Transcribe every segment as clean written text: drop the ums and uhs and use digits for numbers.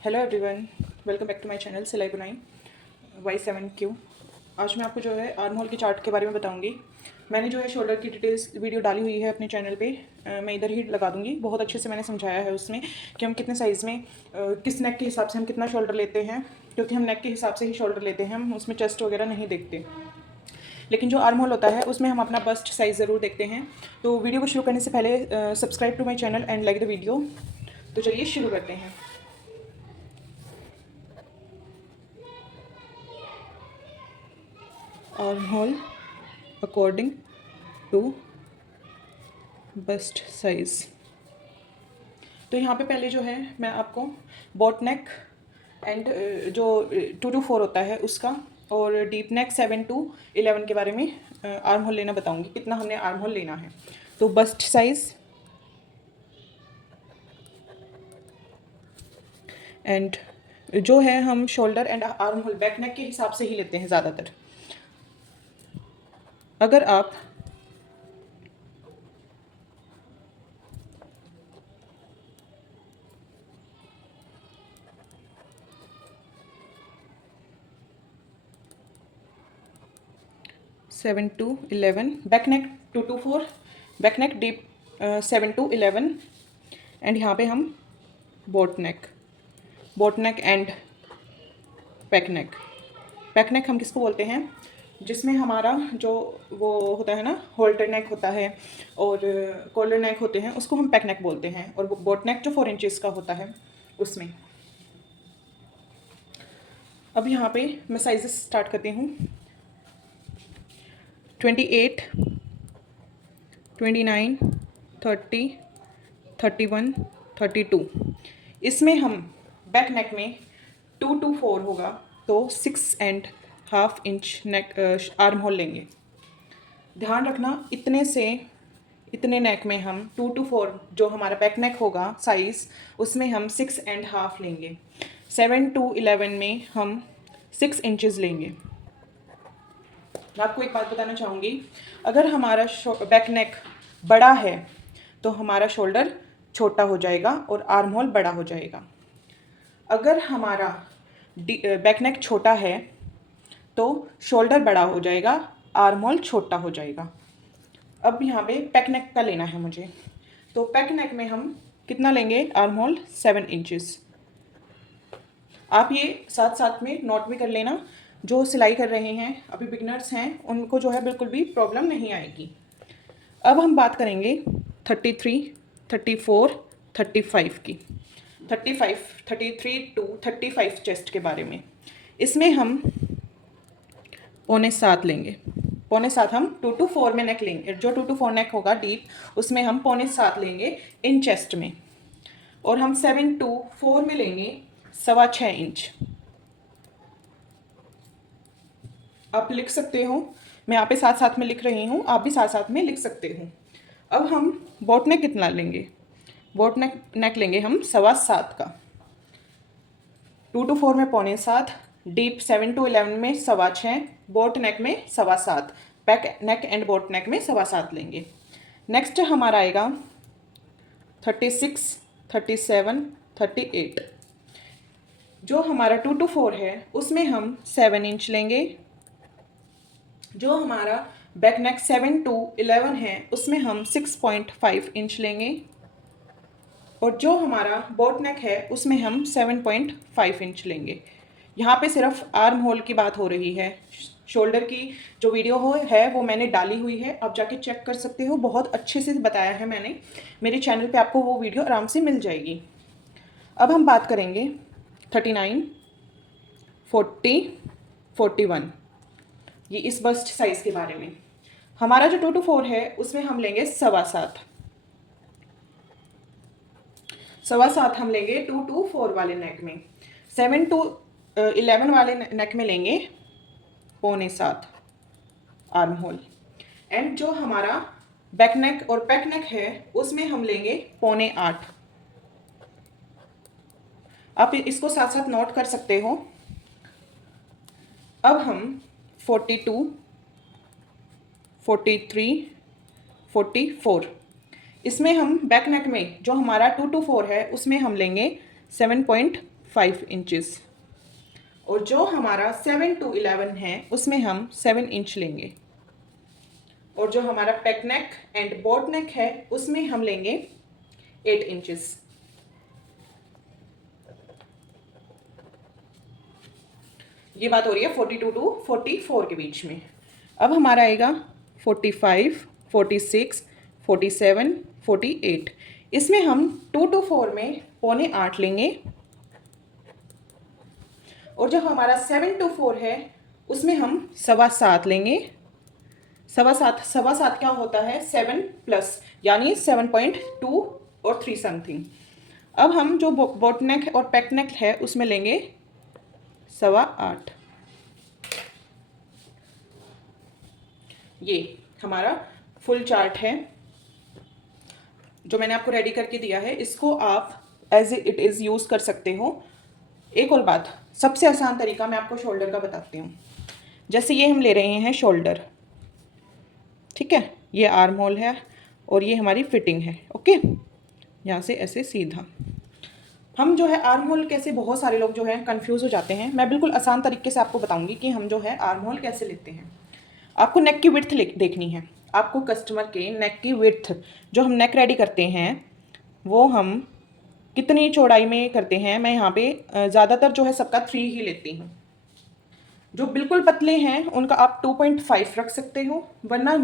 Hello everyone, welcome back to my channel Silai Bunai Y7Q। आज मैं आपको जो है आर्म होल के चार्ट के बारे में बताऊंगी। मैंने जो है शोल्डर की डिटेल्स वीडियो डाली हुई है अपने चैनल पे। मैं इधर ही लगा दूंगी। बहुत अच्छे से मैंने समझाया है उसमें कि हम कितने साइज़ में किस नेक के हिसाब से हम कितना शोल्डर लेते हैं, क्योंकि हम नेक के हिसाब से ही शोल्डर लेते हैं, हम उसमें चेस्ट वगैरह नहीं देखते। लेकिन जो आर्म होल होता है उसमें हम अपना बस्ट साइज़ ज़रूर देखते हैं। तो वीडियो को शुरू करने से पहले subscribe to my channel and like the video. तो चलिए शुरू करते हैं। Arm hole according to bust size. तो यहाँ पे पहले जो है मैं आपको बॉट नेक एंड जो 2 to 4 होता है उसका, और डीप नेक 7 to 11 के बारे में आर्म होल लेना बताऊँगी, कितना हमने आर्म होल लेना है। तो बस्ट साइज़ एंड जो है हम shoulder and arm hole back neck के हिसाब से ही लेते हैं ज़्यादातर। अगर आप 7 to 11 back neck 2 to 4, back neck deep 7 to 11 and यहाँ पे हम बोट नेक एंड पैक नेक हम किसको बोलते हैं, जिसमें हमारा जो वो होता है ना, होल्टर नेक होता है और कॉलर नेक होते हैं, उसको हम पैक नेक बोलते हैं। और बोट नेक जो 4 इंचेस का होता है उसमें। अब यहाँ पे मैं साइजेस स्टार्ट करती हूँ। 28, 29, 30, 31, 32। इसमें हम बैक नेक में 2 to 4 होगा तो 6.5 इंच नेक आर्म होल लेंगे। ध्यान रखना, इतने नेक में हम 2 to 4 जो हमारा बैक नेक होगा साइज़, उसमें हम 6.5 लेंगे। 7 to 11 में हम 6 इंचज़ लेंगे। मैं आपको एक बात बताना चाहूँगी, अगर हमारा बैक नेक बड़ा है तो हमारा शोल्डर छोटा हो जाएगा और आर्म होल बड़ा हो जाएगा। अगर हमारा बैक नेक छोटा है तो शोल्डर बड़ा हो जाएगा, आर्म होल छोटा हो जाएगा। अब यहाँ पे पैक नेक का लेना है मुझे, तो पैक नेक में हम कितना लेंगे आर्म होल, 7 इंचज़। आप ये साथ साथ में नोट भी कर लेना। जो सिलाई कर रहे हैं, अभी बिगनर्स हैं, उनको जो है बिल्कुल भी प्रॉब्लम नहीं आएगी। अब हम बात करेंगे 33, 34, 35 की। 33 to 35 चेस्ट के बारे में। इसमें हम 6.25 लेंगे। 6.25 हम 2 to 4 में नेक लेंगे। जो 2 to 4 नेक होगा डीप, उसमें हम 6.25 लेंगे इन चेस्ट में। और हम 7 to 4 में लेंगे 6.25 इंच। आप लिख सकते हो, मैं यहाँ पे साथ साथ में लिख रही हूँ, आप भी साथ साथ में लिख सकते हो। अब हम बोट नेक कितना लेंगे, बोट नेक लेंगे हम 7.25 का। 2 to 4 में 6.25, डीप 7 to 11 में 6.25, बोट नेक में 7.25, बैक नेक एंड बोट नेक में 7.25 लेंगे। नेक्स्ट हमारा आएगा 36, 37, 38। जो हमारा 2 to 4 है उसमें हम 7 इंच लेंगे। जो हमारा बैक नेक 7 to 11 है उसमें हम 6.5 इंच लेंगे। और जो हमारा बोट नेक है उसमें हम 7.5 इंच लेंगे। यहाँ पे सिर्फ आर्म होल की बात हो रही है। शोल्डर की जो वीडियो है वो मैंने डाली हुई है, आप जाके चेक कर सकते हो। बहुत अच्छे से बताया है मैंने, मेरे चैनल पे आपको वो वीडियो आराम से मिल जाएगी। अब हम बात करेंगे 39, 40, 41, ये इस बस्ट साइज़ के बारे में। हमारा जो 2 to 4 है उसमें हम लेंगे 7.25। 7.25 हम लेंगे 2 to 4 वाले नेक में। 7 to 11 वाले नेक में लेंगे 6.25 आर्म होल। एंड जो हमारा बैक नेक और पैक नेक है उसमें हम लेंगे 7.25। आप इसको साथ साथ नोट कर सकते हो। अब हम 42, 43, 44, इसमें हम बैक नेक में जो हमारा 2 to 4 है उसमें हम लेंगे 5 इंचेस। और जो हमारा 7 to 11 है उसमें हम 7 इंच लेंगे। और जो हमारा पेक नेक एंड बोट नेक है उसमें हम लेंगे 8 इंचेस। ये बात हो रही है 42 to 44 के बीच में। अब हमारा आएगा 45, 46, 47, 48। इसमें हम 2 to 4 में 7.25 लेंगे। और जो हमारा 7 to 4 है उसमें हम 7.25 लेंगे। 7.25 क्या होता है 7 प्लस, यानी 7.2 और 3 समथिंग। अब हम जो बोट नेक और पैक नेक है उसमें लेंगे 8.25। ये हमारा फुल चार्ट है जो मैंने आपको रेडी करके दिया है। इसको आप एज इट इज़ यूज़ कर सकते हो। एक और बात, सबसे आसान तरीका मैं आपको शोल्डर का बताती हूँ। जैसे ये हम ले रहे हैं शोल्डर, ठीक है, ये आर्म होल है और ये हमारी फिटिंग है। ओके, यहाँ से ऐसे सीधा हम जो है आर्म होल कैसे, बहुत सारे लोग जो है कंफ्यूज हो जाते हैं। मैं बिल्कुल आसान तरीके से आपको बताऊंगी कि हम जो है आर्म होल कैसे लेते हैं। आपको नेक की विड्थ देखनी है। आपको कस्टमर के नेक की विड्थ, जो हम नेक रेडी करते हैं वो हम कितनी चौड़ाई में करते हैं। मैं यहाँ पे ज़्यादातर जो है सबका 3 ही लेती हूँ। जो बिल्कुल पतले हैं उनका आप 2.5 रख सकते हो, वरना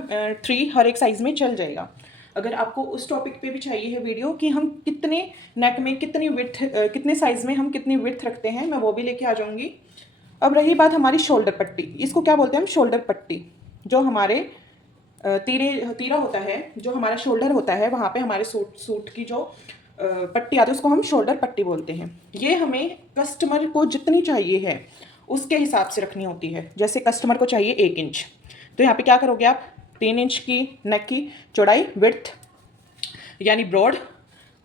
3 हर एक साइज़ में चल जाएगा। अगर आपको उस टॉपिक पे भी चाहिए है वीडियो कि हम कितने नेक में कितनी विड्थ, कितने साइज़ में हम कितनी विड्थ रखते हैं, मैं वो भी लेके आ जाऊँगी। अब रही बात हमारी शोल्डर पट्टी, इसको क्या बोलते हैं हम, शोल्डर पट्टी। जो हमारे तीरा होता है, जो हमारा शोल्डर होता है, वहाँ पे हमारे सूट की जो पट्टी आती है उसको हम शोल्डर पट्टी बोलते हैं। ये हमें कस्टमर को जितनी चाहिए है उसके हिसाब से रखनी होती है। जैसे कस्टमर को चाहिए 1 इंच, तो यहाँ पे क्या करोगे आप, 3 इंच की नेक की चौड़ाई विड्थ यानी ब्रॉड,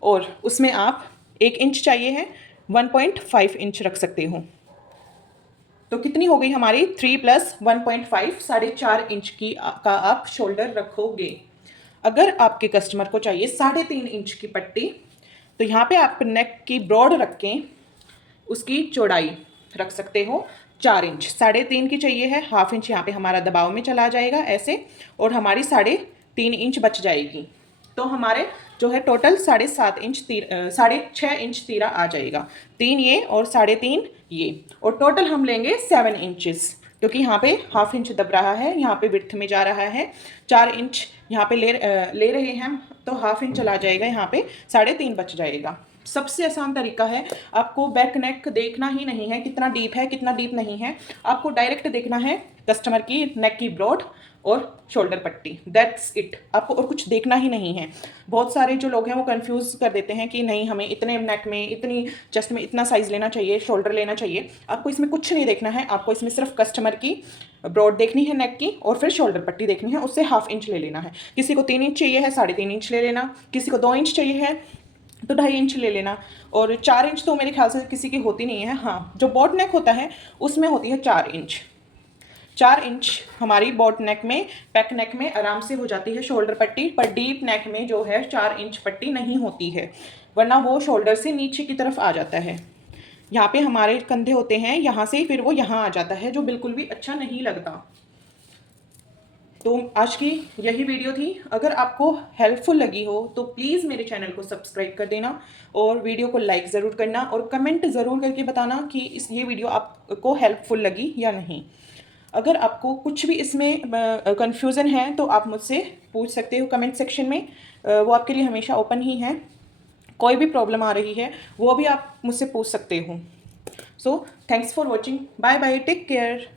और उसमें आप 1 इंच चाहिए है 1.5 इंच रख सकते हो। तो कितनी हो गई हमारी 3 + 1.5, 4.5 इंच की का आप शोल्डर रखोगे। अगर आपके कस्टमर को चाहिए 3.5 इंच की पट्टी, तो यहाँ पे आप नेक की ब्रॉड रख के उसकी चौड़ाई रख सकते हो 4 इंच। 3.5 की चाहिए है, ½ इंच यहाँ पे हमारा दबाव में चला जाएगा ऐसे, और हमारी 3.5 इंच बच जाएगी। तो हमारे जो है टोटल 7.5 इंच 6.5 इंच तीरा आ जाएगा। 3 ये और 3.5 ये, और टोटल हम लेंगे 7 इंचेस, क्योंकि यहाँ पे ½ इंच दब रहा है, यहाँ पे विड्थ में जा रहा है। 4 इंच यहाँ पे ले रहे हैं, तो ½ इंच चला जाएगा, यहाँ पे 3.5 बच जाएगा। सबसे आसान तरीका है, आपको बैक नेक देखना ही नहीं है कितना डीप है कितना डीप नहीं है, आपको डायरेक्ट देखना है कस्टमर की नेक की ब्रॉड और शोल्डर पट्टी, दैट्स इट। आपको और कुछ देखना ही नहीं है। बहुत सारे जो लोग हैं वो कंफ्यूज कर देते हैं कि नहीं हमें इतने नेक में, इतनी चेस्ट में इतना साइज़ लेना चाहिए, शोल्डर लेना चाहिए। आपको इसमें कुछ नहीं देखना है, आपको इसमें सिर्फ कस्टमर की ब्रॉड देखनी है नेक की, और फिर शोल्डर पट्टी देखनी है, उससे ½ इंच ले लेना है। किसी को 3 इंच चाहिए है 3.5 इंच ले लेना, किसी को 2 इंच चाहिए है तो 2.5 इंच ले लेना, और 4 इंच तो मेरे ख्याल से किसी की होती नहीं है। हाँ, जो बॉट नेक होता है उसमें होती है 4 इंच। 4 इंच हमारी बॉट नेक में, पैक नेक में आराम से हो जाती है शोल्डर पट्टी, पर डीप नेक में जो है 4 इंच पट्टी नहीं होती है, वरना वो शोल्डर से नीचे की तरफ आ जाता है। यहाँ पे हमारे कंधे होते हैं, यहाँ से फिर वो यहाँ आ जाता है, जो बिल्कुल भी अच्छा नहीं लगता। तो आज की यही वीडियो थी। अगर आपको हेल्पफुल लगी हो तो प्लीज़ मेरे चैनल को सब्सक्राइब कर देना, और वीडियो को लाइक ज़रूर करना, और कमेंट ज़रूर करके बताना कि ये वीडियो आपको हेल्पफुल लगी या नहीं। अगर आपको कुछ भी इसमें कन्फ्यूज़न है तो आप मुझसे पूछ सकते हो कमेंट सेक्शन में, वो आपके लिए हमेशा ओपन ही है। कोई भी प्रॉब्लम आ रही है वो भी आप मुझसे पूछ सकते हो। So thanks for watching, bye bye, take care.